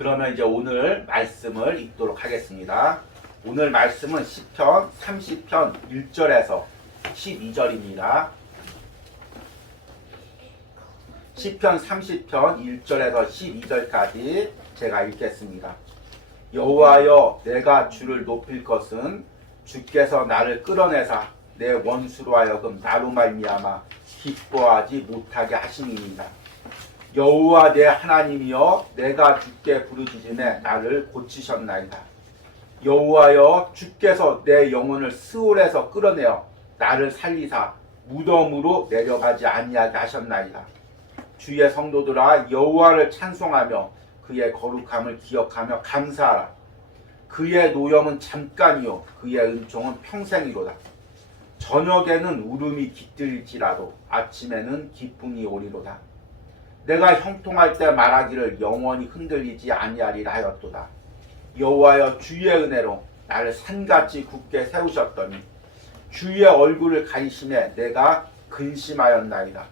그러면 이제 오늘 말씀을 읽도록 하겠습니다. 오늘 말씀은 시편 30편 1절에서 12절입니다. 시편 30편 1절에서 12절까지 제가 읽겠습니다. 여호와여, 내가 주를 높일 것은 주께서 나를 끌어내사 내 원수로 하여금 나로 말미암아 기뻐하지 못하게 하심이니이다. 여호와 내 하나님이여, 내가 주께 부르짖음에 나를 고치셨나이다. 여호와여, 주께서 내 영혼을 스올에서 끌어내어 나를 살리사 무덤으로 내려가지 아니하게 하셨나이다. 주의 성도들아, 여호와를 찬송하며 그의 거룩함을 기억하며 감사하라. 그의 노염은 잠깐이요 그의 은총은 평생이로다. 저녁에는 울음이 깃들일지라도 아침에는 기쁨이 오리로다. 내가 형통할 때 말하기를 영원히 흔들리지 아니하리라 하였도다. 여호와여, 주의 은혜로 나를 산같이 굳게 세우셨더니 주의 얼굴을 가리심에 내가 근심하였나이다.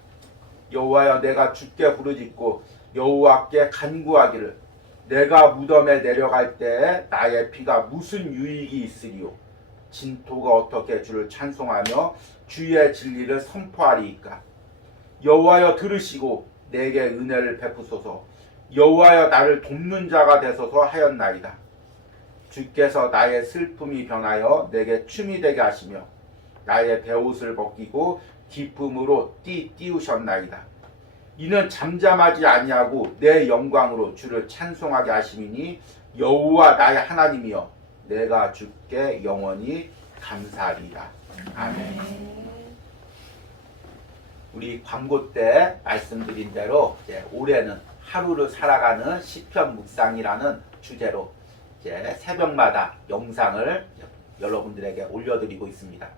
여호와여, 내가 주께 부르짖고 여호와께 간구하기를 내가 무덤에 내려갈 때에 나의 피가 무슨 유익이 있으리요. 진토가 어떻게 주를 찬송하며 주의 진리를 선포하리이까. 여호와여, 들으시고 내게 은혜를 베푸소서. 여호와여, 나를 돕는 자가 되소서 하였나이다. 주께서 나의 슬픔이 변하여 내게 춤이 되게 하시며 나의 베옷을 벗기고 기쁨으로 띄우셨나이다. 이는 잠잠하지 아니하고 내 영광으로 주를 찬송하게 하심이니 여호와 나의 하나님이여, 내가 주께 영원히 감사하리라. 아멘. 우리 광고 때 말씀드린 대로 이제 올해는 하루를 살아가는 시편 묵상이라는 주제로 이제 새벽마다 영상을 여러분들에게 올려드리고 있습니다.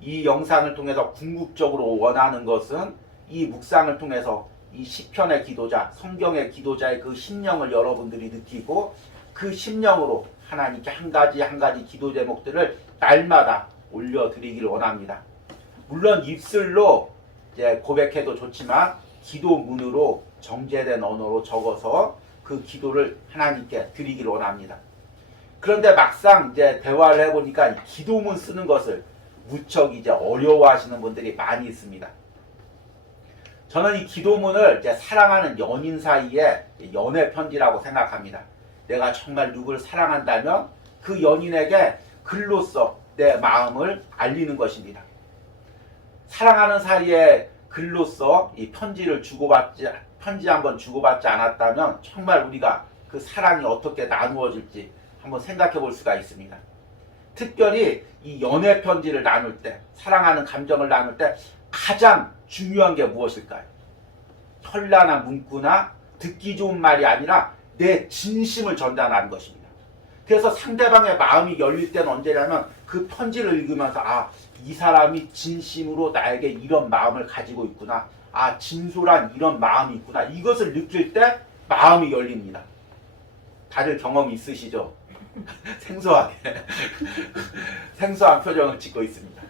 이 영상을 통해서 궁극적으로 원하는 것은 이 묵상을 통해서 이 시편의 기도자, 성경의 기도자의 그 심령을 여러분들이 느끼고 그 심령으로 하나님께 한 가지 기도 제목들을 날마다 올려드리기를 원합니다. 물론 입술로 이제 고백해도 좋지만 기도문으로 정제된 언어로 적어서 그 기도를 하나님께 드리기를 원합니다. 그런데 막상 이제 대화를 해보니까 기도문 쓰는 것을 무척 이제 어려워하시는 분들이 많이 있습니다. 저는 이 기도문을 이제 사랑하는 연인 사이의 연애 편지라고 생각합니다. 내가 정말 누구를 사랑한다면 그 연인에게 글로써 내 마음을 알리는 것입니다. 사랑하는 사이에 글로써 이 편지 한번 주고받지 않았다면 정말 우리가 그 사랑이 어떻게 나누어질지 한번 생각해 볼 수가 있습니다. 특별히 이 연애 편지를 나눌 때, 사랑하는 감정을 나눌 때 가장 중요한 게 무엇일까요? 현란한 문구나 듣기 좋은 말이 아니라 내 진심을 전달하는 것입니다. 그래서 상대방의 마음이 열릴 때는 언제냐면 그 편지를 읽으면서 이 사람이 진심으로 나에게 이런 마음을 가지고 있구나. 진솔한 이런 마음이 있구나. 이것을 느낄 때 마음이 열립니다. 다들 경험이 있으시죠? 생소하게 생소한 표정을 짓고 있습니다.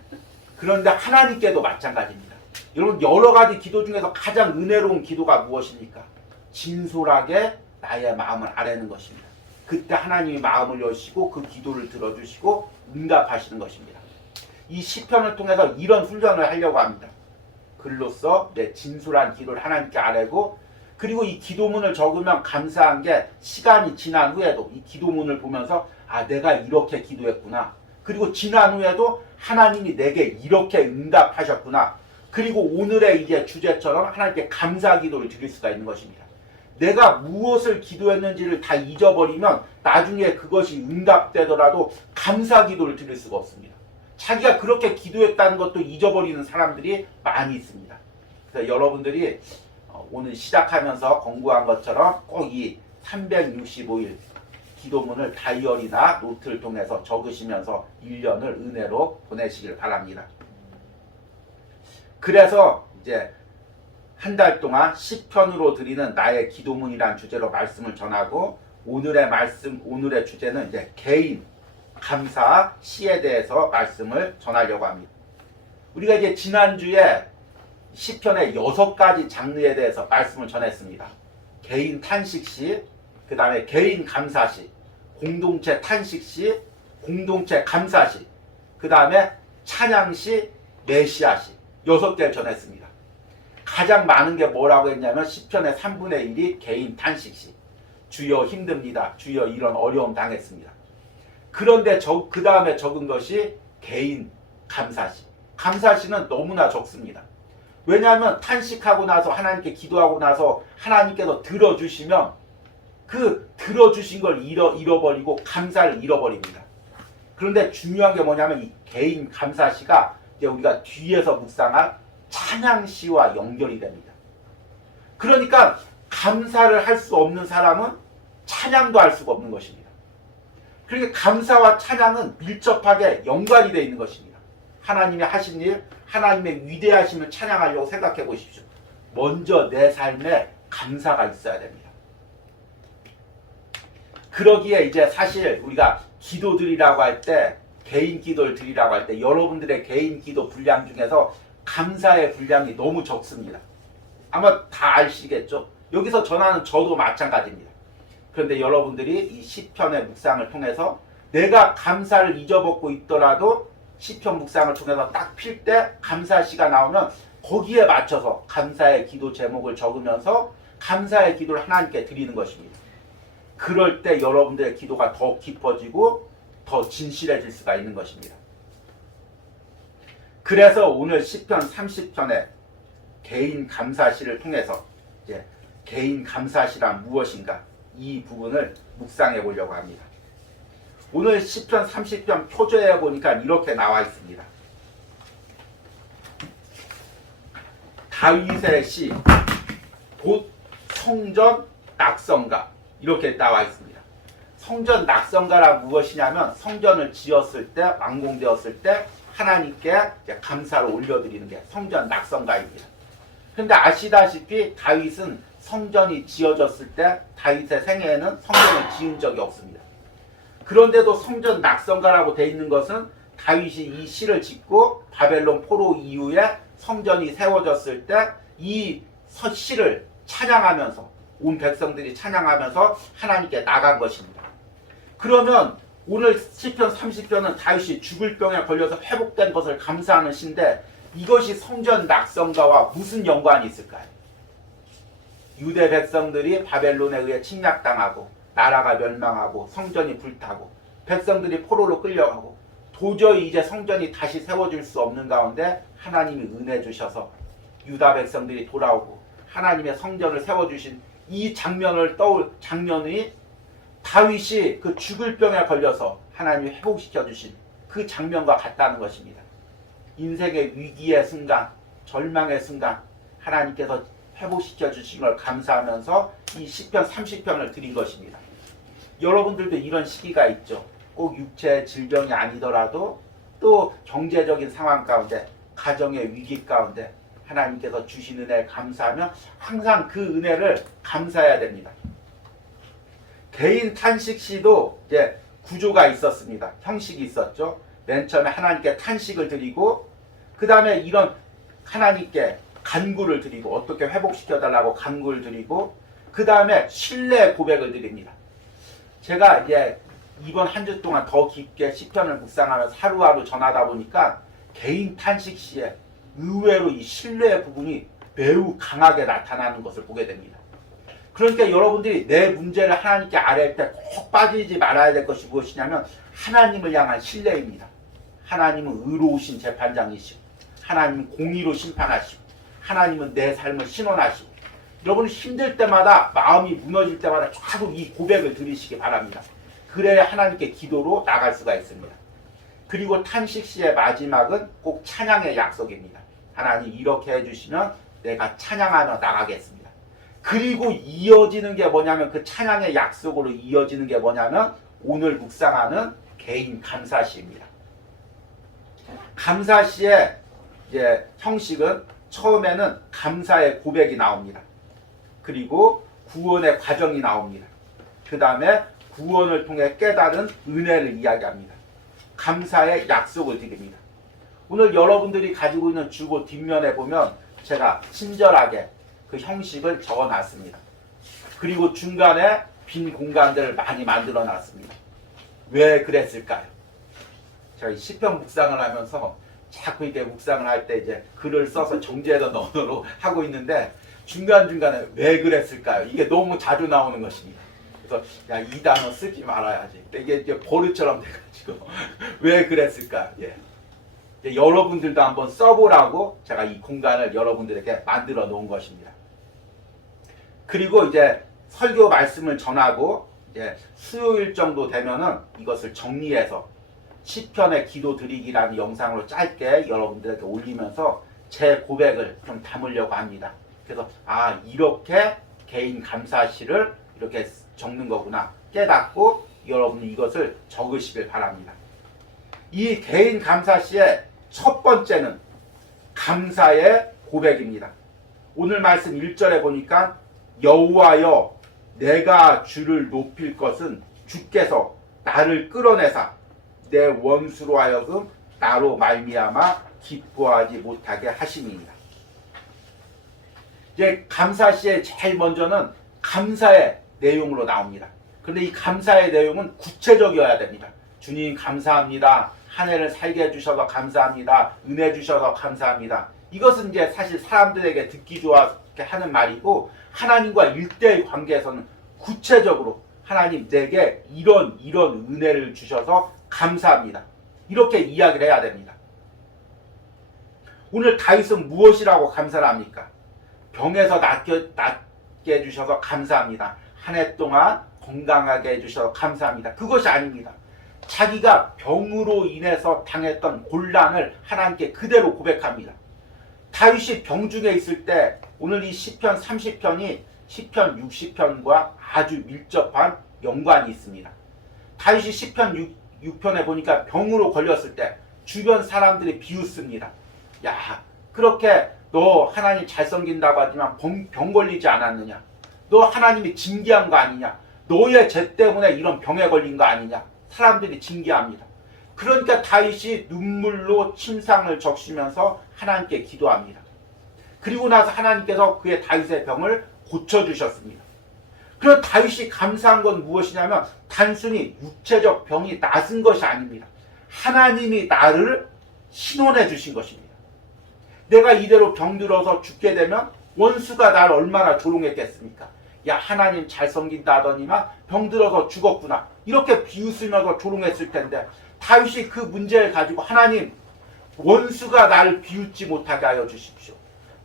그런데 하나님께도 마찬가지입니다. 여러분, 여러 가지 기도 중에서 가장 은혜로운 기도가 무엇입니까? 진솔하게 나의 마음을 아뢰는 것입니다. 그때 하나님이 마음을 여시고 그 기도를 들어주시고 응답하시는 것입니다. 이 시편을 통해서 이런 훈련을 하려고 합니다. 글로써 내 진솔한 기도를 하나님께 아뢰고, 그리고 이 기도문을 적으면 감사한 게 시간이 지난 후에도 이 기도문을 보면서 내가 이렇게 기도했구나. 그리고 지난 후에도 하나님이 내게 이렇게 응답하셨구나. 그리고 오늘의 이제 주제처럼 하나님께 감사 기도를 드릴 수가 있는 것입니다. 내가 무엇을 기도했는지를 다 잊어버리면 나중에 그것이 응답되더라도 감사 기도를 드릴 수가 없습니다. 자기가 그렇게 기도했다는 것도 잊어버리는 사람들이 많이 있습니다. 그래서 여러분들이 오늘 시작하면서 공부한 것처럼 꼭 이 365일 기도문을 다이어리나 노트를 통해서 적으시면서 1년을 은혜로 보내시길 바랍니다. 그래서 이제 한 달 동안 시편으로 드리는 나의 기도문이란 주제로 말씀을 전하고, 오늘의 주제는 이제 개인 감사 시에 대해서 말씀을 전하려고 합니다. 우리가 이제 지난주에 시편의 6가지 장르에 대해서 말씀을 전했습니다. 개인 탄식시, 그 다음에 개인 감사시, 공동체 탄식시, 공동체 감사시, 그 다음에 찬양시, 메시아시 6개를 전했습니다. 가장 많은 게 뭐라고 했냐면 시편의 3분의 1이 개인 탄식시. 주여 힘듭니다. 주여 이런 어려움 당했습니다. 그런데 그 다음에 적은 것이 개인 감사시. 감사시는 너무나 적습니다. 왜냐하면 탄식하고 나서 하나님께 기도하고 나서 하나님께서 들어주시면 그 들어주신 걸 잃어버리고 감사를 잃어버립니다. 그런데 중요한 게 뭐냐면 이 개인 감사시가 이제 우리가 뒤에서 묵상할 찬양시와 연결이 됩니다. 그러니까 감사를 할 수 없는 사람은 찬양도 할 수가 없는 것입니다. 그러니까 감사와 찬양은 밀접하게 연관이 되어 있는 것입니다. 하나님이 하신 일, 하나님의 위대하심을 찬양하려고 생각해 보십시오. 먼저 내 삶에 감사가 있어야 됩니다. 그러기에 이제 사실 우리가 기도드리라고 할 때, 개인 기도를 드리라고 할 때 여러분들의 개인 기도 분량 중에서 감사의 분량이 너무 적습니다. 아마 다 아시겠죠? 여기서 전하는 저도 마찬가지입니다. 그런데 여러분들이 이 시편의 묵상을 통해서 내가 감사를 잊어먹고 있더라도 시편 묵상을 통해서 딱 필 때 감사시가 나오면 거기에 맞춰서 감사의 기도 제목을 적으면서 감사의 기도를 하나님께 드리는 것입니다. 그럴 때 여러분들의 기도가 더 깊어지고 더 진실해질 수가 있는 것입니다. 그래서 오늘 시편 30편의 개인 감사시를 통해서 이제 개인 감사시란 무엇인가 이 부분을 묵상해 보려고 합니다. 오늘 시편 30편 표제에 보니까 이렇게 나와 있습니다. 다윗의 시, 곧 성전 낙성가 이렇게 나와 있습니다. 성전 낙성가라 무엇이냐면 성전을 지었을 때 완공되었을 때 하나님께 감사를 올려드리는 게 성전 낙성가입니다. 그런데 아시다시피 다윗은 성전이 지어졌을 때 다윗의 생애에는 성전을 지은 적이 없습니다. 그런데도 성전 낙성가라고 되어 있는 것은 다윗이 이 시를 짓고 바벨론 포로 이후에 성전이 세워졌을 때 이 시를 찬양하면서 온 백성들이 찬양하면서 하나님께 나간 것입니다. 그러면 오늘 시편 30편은 다윗이 죽을 병에 걸려서 회복된 것을 감사하는 시인데 이것이 성전 낙성가와 무슨 연관이 있을까요? 유대 백성들이 바벨론에 의해 침략당하고 나라가 멸망하고 성전이 불타고 백성들이 포로로 끌려가고 도저히 이제 성전이 다시 세워질 수 없는 가운데 하나님이 은혜 주셔서 유다 백성들이 돌아오고 하나님의 성전을 세워주신 이 장면이 다윗이 그 죽을 병에 걸려서 하나님이 회복시켜 주신 그 장면과 같다는 것입니다. 인생의 위기의 순간, 절망의 순간 하나님께서 회복시켜 주신 걸 감사하면서 이 시편 30편을 드린 것입니다. 여러분들도 이런 시기가 있죠. 꼭 육체의 질병이 아니더라도 또 경제적인 상황 가운데 가정의 위기 가운데 하나님께서 주신 은혜에 감사하며 항상 그 은혜를 감사해야 됩니다. 개인 탄식시도 이제 구조가 있었습니다. 형식이 있었죠. 맨 처음에 하나님께 탄식을 드리고 그 다음에 이런 하나님께 간구를 드리고 어떻게 회복시켜달라고 간구를 드리고 그 다음에 신뢰 고백을 드립니다. 제가 이제 이번 한 주 동안 더 깊게 시편을 묵상하면서 하루하루 전하다 보니까 개인 탄식시에 의외로 이 신뢰의 부분이 매우 강하게 나타나는 것을 보게 됩니다. 그러니까 여러분들이 내 문제를 하나님께 아뢰할 때 꼭 빠지지 말아야 될 것이 무엇이냐면 하나님을 향한 신뢰입니다. 하나님은 의로우신 재판장이시고 하나님은 공의로 심판하시고 하나님은 내 삶을 신원하시고 여러분 힘들 때마다 마음이 무너질 때마다 자꾸 이 고백을 드리시기 바랍니다. 그래야 하나님께 기도로 나갈 수가 있습니다. 그리고 탄식시의 마지막은 꼭 찬양의 약속입니다. 하나님 이렇게 해주시면 내가 찬양하며 나가겠습니다. 그리고 이어지는 게 뭐냐면 그 찬양의 약속으로 이어지는 게 뭐냐면 오늘 묵상하는 개인 감사시입니다. 감사시의 이제 형식은 처음에는 감사의 고백이 나옵니다. 그리고 구원의 과정이 나옵니다. 그 다음에 구원을 통해 깨달은 은혜를 이야기합니다. 감사의 약속을 드립니다. 오늘 여러분들이 가지고 있는 주보 뒷면에 보면 제가 친절하게 그 형식을 적어놨습니다. 그리고 중간에 빈 공간들을 많이 만들어 놨습니다. 왜 그랬을까요? 제가 이 시편 묵상을 하면서 자꾸 이게 묵상을 할 때 이제 글을 써서 정제된 언어로 하고 있는데 중간중간에 왜 그랬을까요? 이게 너무 자주 나오는 것입니다. 그래서 야, 이 단어 쓰지 말아야지. 이게 이제 버릇처럼 돼가지고 왜 그랬을까? 예. 이제 여러분들도 한번 써보라고 제가 이 공간을 여러분들에게 만들어 놓은 것입니다. 그리고 이제 설교 말씀을 전하고 이제 수요일 정도 되면은 이것을 정리해서 시편의 기도 드리기라는 영상으로 짧게 여러분들에게 올리면서 제 고백을 좀 담으려고 합니다. 그래서 이렇게 개인 감사시를 이렇게 적는 거구나 깨닫고 여러분이 이것을 적으시길 바랍니다. 이 개인 감사시의 첫 번째는 감사의 고백입니다. 오늘 말씀 1절에 보니까 여호와여 내가 주를 높일 것은 주께서 나를 끌어내사 내 원수로 하여금 나로 말미암아 기뻐하지 못하게 하심이니라. 이제 감사시의 제일 먼저는 감사의 내용으로 나옵니다. 그런데 이 감사의 내용은 구체적이어야 됩니다. 주님 감사합니다. 한 해를 살게 해주셔서 감사합니다. 은혜 주셔서 감사합니다. 이것은 이제 사실 사람들에게 듣기 좋게 하는 말이고 하나님과 일대의 관계에서는 구체적으로 하나님 내게 이런 은혜를 주셔서 감사합니다. 이렇게 이야기를 해야 됩니다. 오늘 다윗은 무엇이라고 감사를 합니까? 병에서 낫게 해주셔서 감사합니다. 한 해 동안 건강하게 해주셔서 감사합니다. 그것이 아닙니다. 자기가 병으로 인해서 당했던 곤란을 하나님께 그대로 고백합니다. 다윗이 병중에 있을 때 오늘 이 시편 30편이 시편 60편과 아주 밀접한 연관이 있습니다. 다윗이 시편 6편에 보니까 병으로 걸렸을 때 주변 사람들이 비웃습니다. 야, 그렇게 너 하나님 잘 섬긴다고 하지만 병 걸리지 않았느냐? 너 하나님이 징계한 거 아니냐? 너의 죄 때문에 이런 병에 걸린 거 아니냐? 사람들이 징계합니다. 그러니까 다윗이 눈물로 침상을 적시면서 하나님께 기도합니다. 그리고 나서 하나님께서 그의 다윗의 병을 고쳐주셨습니다. 그럼 다윗이 감사한 건 무엇이냐면 단순히 육체적 병이 낫은 것이 아닙니다. 하나님이 나를 신원해 주신 것입니다. 내가 이대로 병들어서 죽게 되면 원수가 나를 얼마나 조롱했겠습니까? 야, 하나님 잘 섬긴다 하더니만 병들어서 죽었구나. 이렇게 비웃으면서 조롱했을 텐데 다윗이 그 문제를 가지고 하나님 원수가 나를 비웃지 못하게 하여 주십시오.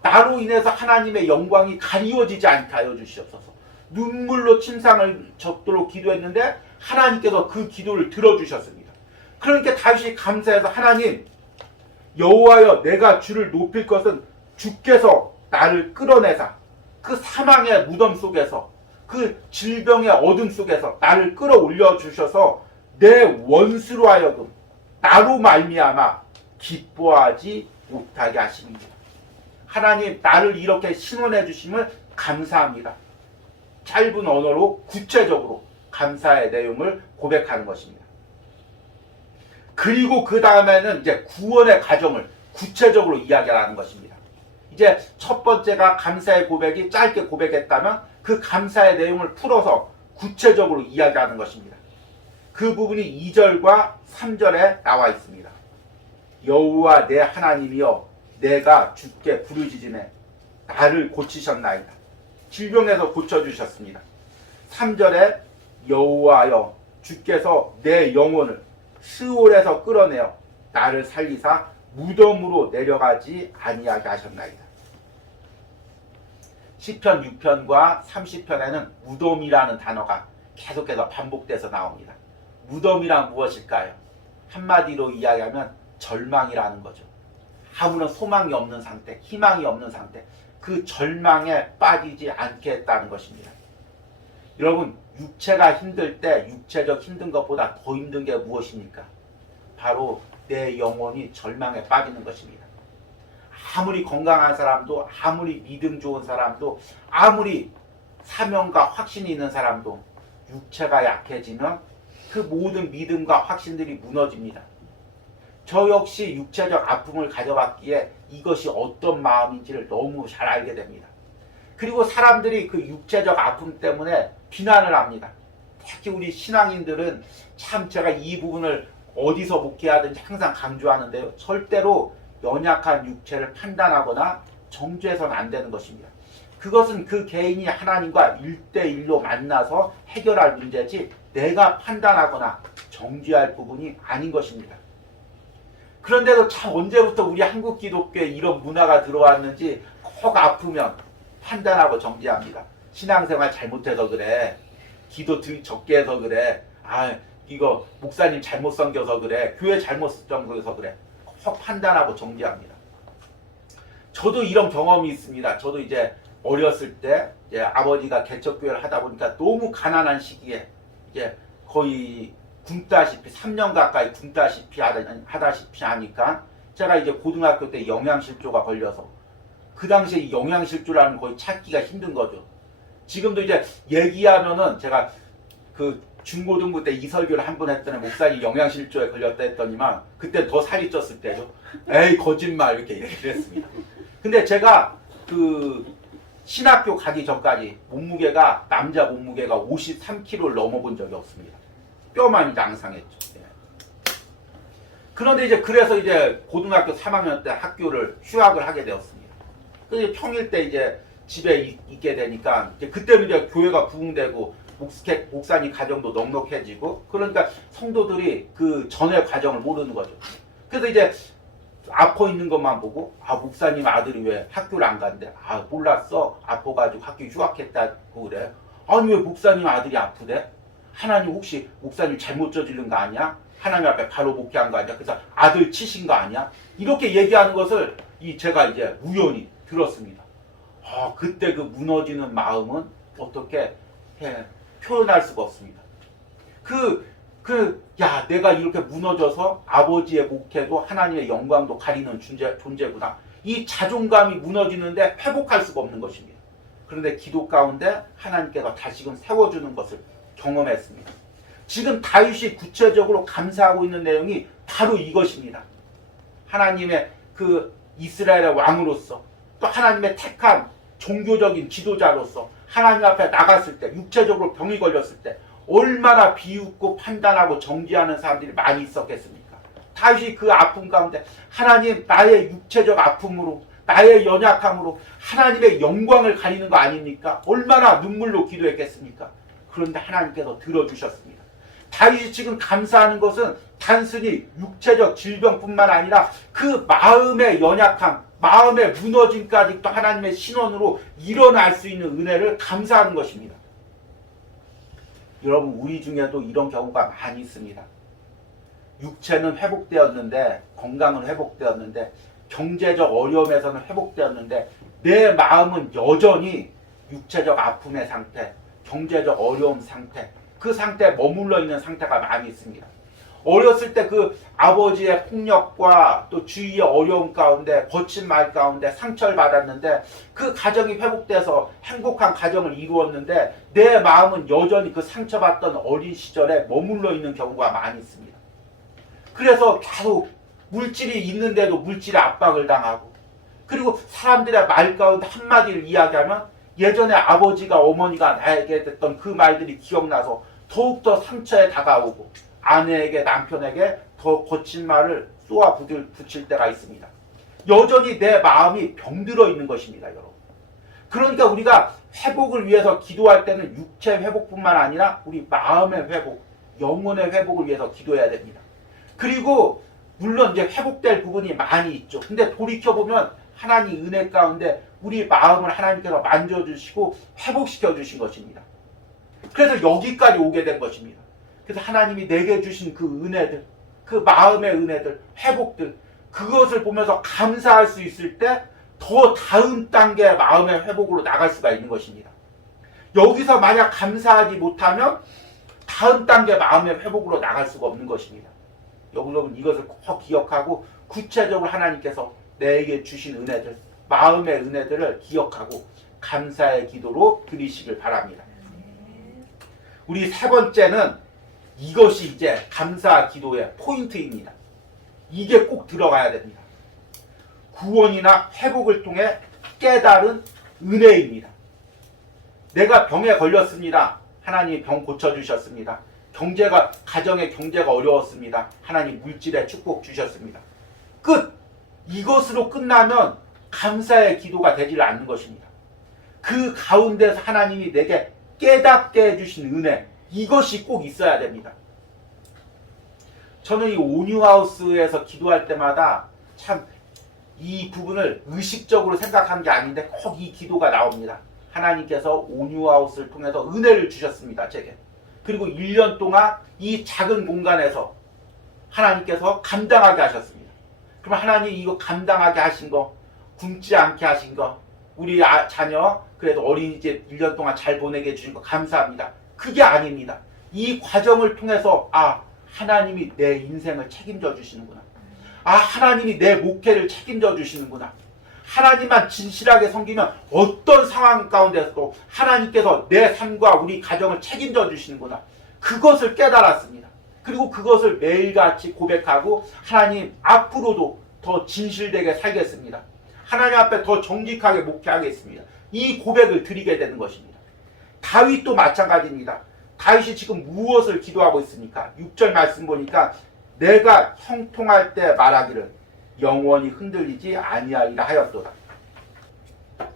나로 인해서 하나님의 영광이 가리워지지 않게 하여 주시옵소서. 눈물로 침상을 적도록 기도했는데 하나님께서 그 기도를 들어주셨습니다. 그러니까 다윗이 감사해서 하나님 여호와여 내가 주를 높일 것은 주께서 나를 끌어내사 그 사망의 무덤 속에서 그 질병의 어둠 속에서 나를 끌어올려 주셔서 내 원수로 하여금 나로 말미암아 기뻐하지 못하게 하십니다. 하나님 나를 이렇게 신원해 주심을 감사합니다. 짧은 언어로 구체적으로 감사의 내용을 고백하는 것입니다. 그리고 그 다음에는 이제 구원의 과정을 구체적으로 이야기하는 것입니다. 이제 첫 번째가 감사의 고백이 짧게 고백했다면 그 감사의 내용을 풀어서 구체적으로 이야기하는 것입니다. 그 부분이 2절과 3절에 나와 있습니다. 여호와 내 하나님이여 내가 주께 부르짖으매 나를 고치셨나이다. 질병에서 고쳐주셨습니다. 3절에 여호와여 주께서 내 영혼을 스올에서 끌어내어 나를 살리사 무덤으로 내려가지 아니하게 하셨나이다. 시편 6편과 30편에는 무덤이라는 단어가 계속해서 반복돼서 나옵니다. 무덤이란 무엇일까요? 한마디로 이야기하면 절망이라는 거죠. 아무런 소망이 없는 상태, 희망이 없는 상태, 그 절망에 빠지지 않게 했다는 것입니다. 여러분, 육체가 힘들 때 육체적 힘든 것보다 더 힘든 게 무엇입니까? 바로 내 영혼이 절망에 빠지는 것입니다. 아무리 건강한 사람도, 아무리 믿음 좋은 사람도, 아무리 사명과 확신이 있는 사람도 육체가 약해지면 그 모든 믿음과 확신들이 무너집니다. 저 역시 육체적 아픔을 가져봤기에 이것이 어떤 마음인지를 너무 잘 알게 됩니다. 그리고 사람들이 그 육체적 아픔 때문에 비난을 합니다. 특히 우리 신앙인들은 참 제가 이 부분을 어디서 목회하든지 항상 강조하는데요. 절대로 연약한 육체를 판단하거나 정죄해서는 안 되는 것입니다. 그것은 그 개인이 하나님과 1대1로 만나서 해결할 문제지 내가 판단하거나 정죄할 부분이 아닌 것입니다. 그런데도 참 언제부터 우리 한국 기독교에 이런 문화가 들어왔는지 꼭 아프면 판단하고 정죄합니다. 신앙생활 잘못해서 그래. 기도 적게 해서 그래. 이거 목사님 잘못 섬겨서 그래. 교회 잘못 섬겨서 그래. 꼭 판단하고 정죄합니다. 저도 이런 경험이 있습니다. 저도 이제 어렸을 때 이제 아버지가 개척교회를 하다 보니까 너무 가난한 시기에 이제 거의 굶다시피 3년 가까이 굶다시피 하다시피 하니까 제가 이제 고등학교 때 영양실조가 걸려서 그 당시에 이 영양실조라는 거의 찾기가 힘든 거죠. 지금도 이제 얘기하면은 제가 그 중고등부 때 이설교를 한 번 했더니 목사님 영양실조에 걸렸다 했더니만 그때 더 살이 쪘을 때죠. 에이 거짓말 이렇게 얘기를 했습니다. 근데 제가 그 신학교 가기 전까지 몸무게가 남자 몸무게가 53kg를 넘어본 적이 없습니다. 뼈만 양상했죠. 네. 그런데 이제 그래서 이제 고등학교 3학년 때 학교를 휴학을 하게 되었습니다. 그래서 평일 때 이제 집에 있게 되니까 이제 그때는 이제 교회가 부흥되고 목사님 가정도 넉넉해지고 그러니까 성도들이 그 전의 과정을 모르는 거죠. 그래서 이제 아파 있는 것만 보고 목사님 아들이 왜 학교를 안 간대? 몰랐어. 아파가지고 학교 휴학했다고 그래. 아니 왜 목사님 아들이 아프대? 하나님 혹시 목사님 잘못 저지른 거 아니야? 하나님 앞에 바로 목회한 거 아니야? 그래서 아들 치신 거 아니야? 이렇게 얘기하는 것을 제가 이제 우연히 들었습니다. 그때 그 무너지는 마음은 어떻게 표현할 수가 없습니다. 내가 이렇게 무너져서 아버지의 목회도 하나님의 영광도 가리는 존재구나. 이 자존감이 무너지는데 회복할 수가 없는 것입니다. 그런데 기도 가운데 하나님께서 다시금 세워주는 것을 경험했습니다. 지금 다윗이 구체적으로 감사하고 있는 내용이 바로 이것입니다. 하나님의 그 이스라엘의 왕으로서 또 하나님의 택한 종교적인 지도자로서 하나님 앞에 나갔을 때 육체적으로 병이 걸렸을 때 얼마나 비웃고 판단하고 정죄하는 사람들이 많이 있었겠습니까? 다윗이 그 아픔 가운데 하나님 나의 육체적 아픔으로 나의 연약함으로 하나님의 영광을 가리는 거 아닙니까? 얼마나 눈물로 기도했겠습니까? 그런데 하나님께서 들어주셨습니다. 다윗이 지금 감사하는 것은 단순히 육체적 질병뿐만 아니라 그 마음의 연약함, 마음의 무너짐까지 또 하나님의 신원으로 일어날 수 있는 은혜를 감사하는 것입니다. 여러분 우리 중에도 이런 경우가 많이 있습니다. 육체는 회복되었는데 건강은 회복되었는데 경제적 어려움에서는 회복되었는데 내 마음은 여전히 육체적 아픔의 상태, 경제적 어려움 상태, 그 상태에 머물러 있는 상태가 많이 있습니다. 어렸을 때 그 아버지의 폭력과 또 주위의 어려움 가운데 거친 말 가운데 상처를 받았는데 그 가정이 회복돼서 행복한 가정을 이루었는데 내 마음은 여전히 그 상처받던 어린 시절에 머물러 있는 경우가 많이 있습니다. 그래서 계속 물질이 있는데도 물질의 압박을 당하고 그리고 사람들의 말 가운데 한마디를 이야기하면 예전에 아버지가 어머니가 나에게 했던 그 말들이 기억나서 더욱더 상처에 다가오고 아내에게 남편에게 더 거친 말을 쏘아 붙일 때가 있습니다. 여전히 내 마음이 병들어 있는 것입니다, 여러분. 그러니까 우리가 회복을 위해서 기도할 때는 육체 회복뿐만 아니라 우리 마음의 회복, 영혼의 회복을 위해서 기도해야 됩니다. 그리고 물론 이제 회복될 부분이 많이 있죠. 근데 돌이켜보면 하나님 은혜 가운데 우리 마음을 하나님께서 만져주시고 회복시켜 주신 것입니다. 그래서 여기까지 오게 된 것입니다. 그래서 하나님이 내게 주신 그 은혜들, 그 마음의 은혜들, 회복들, 그것을 보면서 감사할 수 있을 때 더 다음 단계의 마음의 회복으로 나갈 수가 있는 것입니다. 여기서 만약 감사하지 못하면 다음 단계 마음의 회복으로 나갈 수가 없는 것입니다. 여러분 이것을 꼭 기억하고 구체적으로 하나님께서 내게 주신 은혜들, 마음의 은혜들을 기억하고 감사의 기도로 드리시길 바랍니다. 우리 세 번째는 이것이 이제 감사 기도의 포인트입니다. 이게 꼭 들어가야 됩니다. 구원이나 회복을 통해 깨달은 은혜입니다. 내가 병에 걸렸습니다. 하나님이 병 고쳐주셨습니다. 경제가, 가정의 경제가 어려웠습니다. 하나님 물질의 축복 주셨습니다. 끝! 이것으로 끝나면 감사의 기도가 되질 않는 것입니다. 그 가운데서 하나님이 내게 깨닫게 해주신 은혜, 이것이 꼭 있어야 됩니다. 저는 이 온유하우스에서 기도할 때마다 참 이 부분을 의식적으로 생각한 게 아닌데 꼭 이 기도가 나옵니다. 하나님께서 온유하우스를 통해서 은혜를 주셨습니다, 제게. 그리고 1년 동안 이 작은 공간에서 하나님께서 감당하게 하셨습니다. 그럼 하나님 이거 감당하게 하신 거, 굶지 않게 하신 거, 우리 자녀 그래도 어린이집 1년 동안 잘 보내게 해주신 거 감사합니다. 그게 아닙니다. 이 과정을 통해서 하나님이 내 인생을 책임져 주시는구나. 하나님이 내 목회를 책임져 주시는구나. 하나님만 진실하게 섬기면 어떤 상황 가운데서도 하나님께서 내 삶과 우리 가정을 책임져 주시는구나. 그것을 깨달았습니다. 그리고 그것을 매일같이 고백하고 하나님 앞으로도 더 진실되게 살겠습니다. 하나님 앞에 더 정직하게 목회하겠습니다. 이 고백을 드리게 되는 것입니다. 다윗도 마찬가지입니다. 다윗이 지금 무엇을 기도하고 있습니까? 6절 말씀 보니까 내가 형통할 때 말하기를 영원히 흔들리지 아니하리라 하였도다.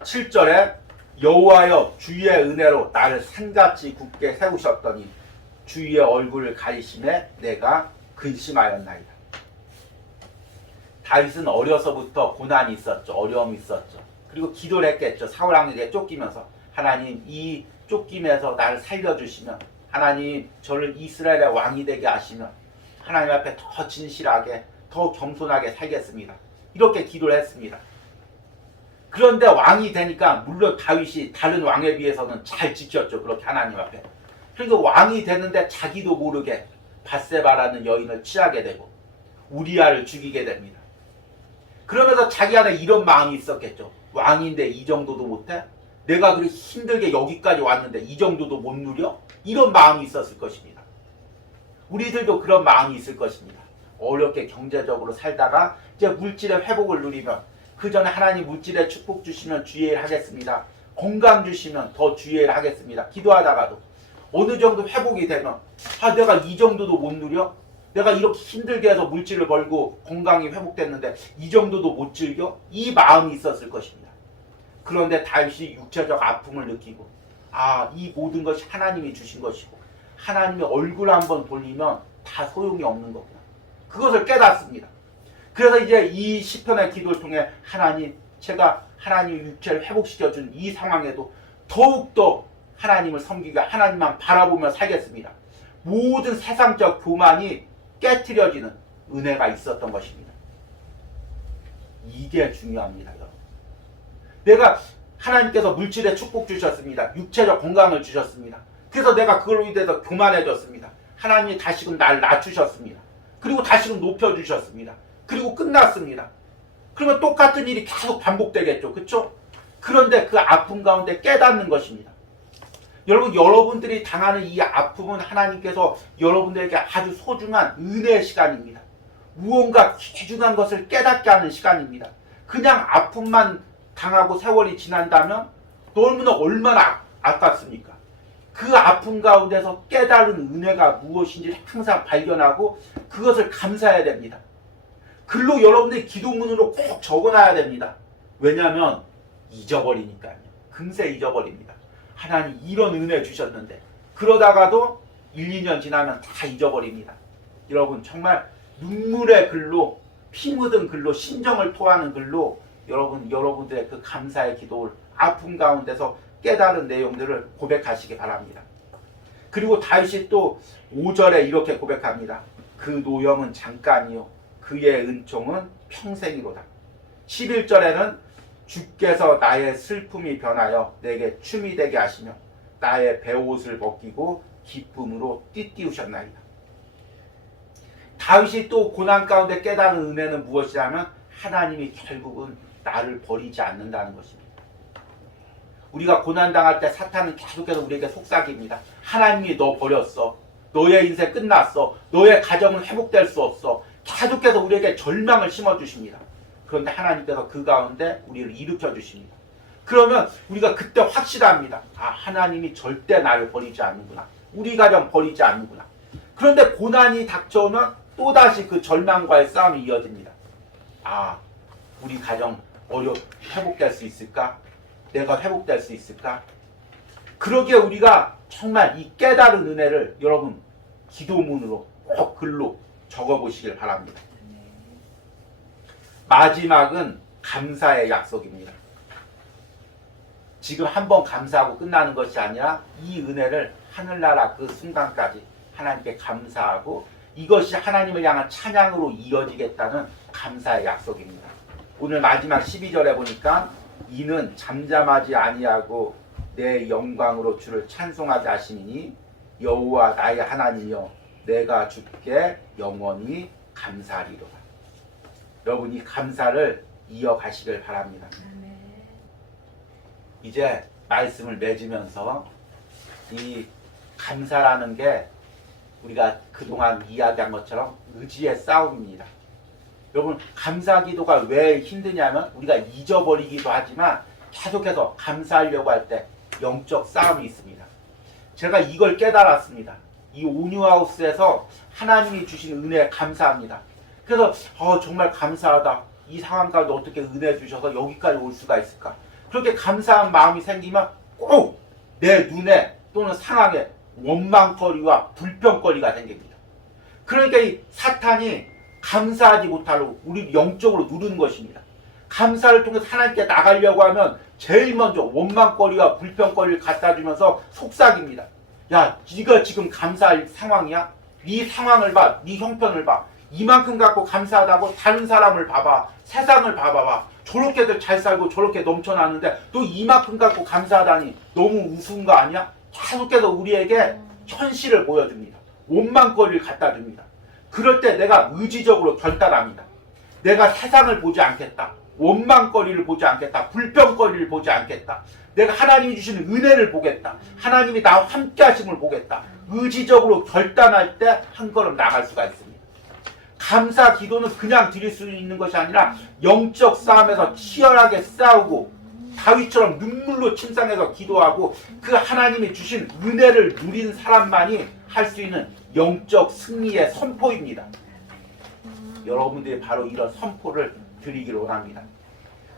7절에 여호와여 주의 은혜로 나를 산같이 굳게 세우셨더니 주의 얼굴을 가리심에 내가 근심하였나이다. 다윗은 어려서부터 고난이 있었죠. 어려움이 있었죠. 그리고 기도를 했겠죠. 사울 왕에게 쫓기면서 하나님 이 쫓김에서 나를 살려주시면, 하나님 저를 이스라엘의 왕이 되게 하시면 하나님 앞에 더 진실하게 더 겸손하게 살겠습니다. 이렇게 기도를 했습니다. 그런데 왕이 되니까 물론 다윗이 다른 왕에 비해서는 잘 지켰죠. 그렇게 하나님 앞에. 그러니까 왕이 되는데 자기도 모르게 밧세바라는 여인을 취하게 되고 우리아를 죽이게 됩니다. 그러면서 자기 안에 이런 마음이 있었겠죠. 왕인데 이 정도도 못해? 내가 그렇게 힘들게 여기까지 왔는데 이 정도도 못 누려? 이런 마음이 있었을 것입니다. 우리들도 그런 마음이 있을 것입니다. 어렵게 경제적으로 살다가 이제 물질의 회복을 누리면, 그 전에 하나님 물질의 축복 주시면 주의를 하겠습니다. 건강 주시면 더 주의를 하겠습니다. 기도하다가도 어느 정도 회복이 되면 내가 이 정도도 못 누려? 내가 이렇게 힘들게 해서 물질을 벌고 건강이 회복됐는데 이 정도도 못 즐겨? 이 마음이 있었을 것입니다. 그런데 다윗이 육체적 아픔을 느끼고 이 모든 것이 하나님이 주신 것이고 하나님의 얼굴 한번 돌리면 다 소용이 없는 거구나. 그것을 깨닫습니다. 그래서 이제 이 시편의 기도를 통해 하나님, 제가 하나님의 육체를 회복시켜준 이 상황에도 더욱더 하나님을 섬기고 하나님만 바라보며 살겠습니다. 모든 세상적 교만이 깨트려지는 은혜가 있었던 것입니다. 이게 중요합니다, 여러분. 내가 하나님께서 물질의 축복 주셨습니다. 육체적 건강을 주셨습니다. 그래서 내가 그걸로 인해서 교만해졌습니다. 하나님이 다시금 나를 낮추셨습니다. 그리고 다시금 높여주셨습니다. 그리고 끝났습니다. 그러면 똑같은 일이 계속 반복되겠죠. 그렇죠? 그런데 그 아픔 가운데 깨닫는 것입니다. 여러분, 여러분들이 당하는 이 아픔은 하나님께서 여러분들에게 아주 소중한 은혜의 시간입니다. 무언가 귀중한 것을 깨닫게 하는 시간입니다. 그냥 아픔만 당하고 세월이 지난다면 너무나 얼마나 아깝습니까? 그 아픔 가운데서 깨달은 은혜가 무엇인지 항상 발견하고 그것을 감사해야 됩니다. 글로 여러분들이 기도문으로 꼭 적어놔야 됩니다. 왜냐하면 잊어버리니까요. 금세 잊어버립니다. 하나님 이런 은혜 주셨는데 그러다가도 1, 2년 지나면 다 잊어버립니다. 여러분 정말 눈물의 글로, 피 묻은 글로, 심정을 토하는 글로 여러분들의 그 감사의 기도를 아픔 가운데서 깨달은 내용들을 고백하시기 바랍니다. 그리고 다윗이 또 5절에 이렇게 고백합니다. 그 노염은 잠깐이요 그의 은총은 평생이로다. 11절에는 주께서 나의 슬픔이 변하여 내게 춤이 되게 하시며 나의 베옷을 벗기고 기쁨으로 띠띠우셨나이다. 다윗이 또 고난 가운데 깨달은 은혜는 무엇이냐면 하나님이 결국은 나를 버리지 않는다는 것입니다. 우리가 고난당할 때 사탄은 계속해서 우리에게 속삭입니다. 하나님이 너 버렸어. 너의 인생 끝났어. 너의 가정은 회복될 수 없어. 계속해서 우리에게 절망을 심어주십니다. 그런데 하나님께서 그 가운데 우리를 일으켜 주십니다. 그러면 우리가 그때 확실합니다. 아, 하나님이 절대 나를 버리지 않는구나. 우리 가정 버리지 않는구나. 그런데 고난이 닥쳐오면 또다시 그 절망과의 싸움이 이어집니다. 아, 우리 가정 회복될 수 있을까? 내가 회복될 수 있을까? 그러기에 우리가 정말 이 깨달은 은혜를 여러분 기도문으로 꼭 글로 적어보시길 바랍니다. 마지막은 감사의 약속입니다. 지금 한번 감사하고 끝나는 것이 아니라 이 은혜를 하늘나라 그 순간까지 하나님께 감사하고 이것이 하나님을 향한 찬양으로 이어지겠다는 감사의 약속입니다. 오늘 마지막 12절에 보니까 이는 잠잠하지 아니하고 내 영광으로 주를 찬송하게 하시니 여호와 나의 하나님이여 내가 주께 영원히 감사하리로다. 여러분 이 감사를 이어가시길 바랍니다. 이제 말씀을 맺으면서 이 감사라는 게 우리가 그동안 이야기한 것처럼 의지의 싸움입니다. 여러분 감사 기도가 왜 힘드냐면 우리가 잊어버리기도 하지만 계속해서 감사하려고 할 때 영적 싸움이 있습니다. 제가 이걸 깨달았습니다. 이 온유하우스에서 하나님이 주신 은혜에 감사합니다. 그래서 정말 감사하다. 이 상황 가운데 어떻게 은혜 주셔서 여기까지 올 수가 있을까? 그렇게 감사한 마음이 생기면 꼭 내 눈에 또는 상황에 원망거리와 불평거리가 생깁니다. 그러니까 이 사탄이 감사하지 못하려고 우리 영적으로 누르는 것입니다. 감사를 통해서 하나님께 나가려고 하면 제일 먼저 원망거리와 불평거리를 갖다 주면서 속삭입니다. 야, 네가 지금 감사할 상황이야? 네 상황을 봐, 네 형편을 봐. 이만큼 갖고 감사하다고 다른 사람을 봐봐, 세상을 봐봐봐. 저렇게들 잘 살고 저렇게 넘쳐나는데 또 이만큼 갖고 감사하다니 너무 우스운 거 아니야? 계속해서 우리에게 현실을 보여줍니다. 원망거리를 갖다 줍니다. 그럴 때 내가 의지적으로 결단합니다. 내가 세상을 보지 않겠다. 원망거리를 보지 않겠다. 불평거리를 보지 않겠다. 내가 하나님이 주시는 은혜를 보겠다. 하나님이 나와 함께 하심을 보겠다. 의지적으로 결단할 때 한 걸음 나갈 수가 있습니다. 감사 기도는 그냥 드릴 수 있는 것이 아니라 영적 싸움에서 치열하게 싸우고 다윗처럼 눈물로 침상에서 기도하고 그 하나님이 주신 은혜를 누린 사람만이 할 수 있는 영적 승리의 선포입니다. 여러분들이 바로 이런 선포를 드리기를 원합니다.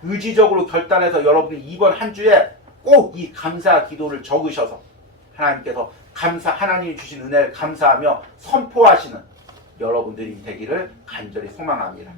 의지적으로 결단해서 여러분들이 이번 한 주에 꼭 이 감사 기도를 적으셔서 하나님께서 하나님이 주신 은혜를 감사하며 선포하시는 여러분들이 되기를 간절히 소망합니다.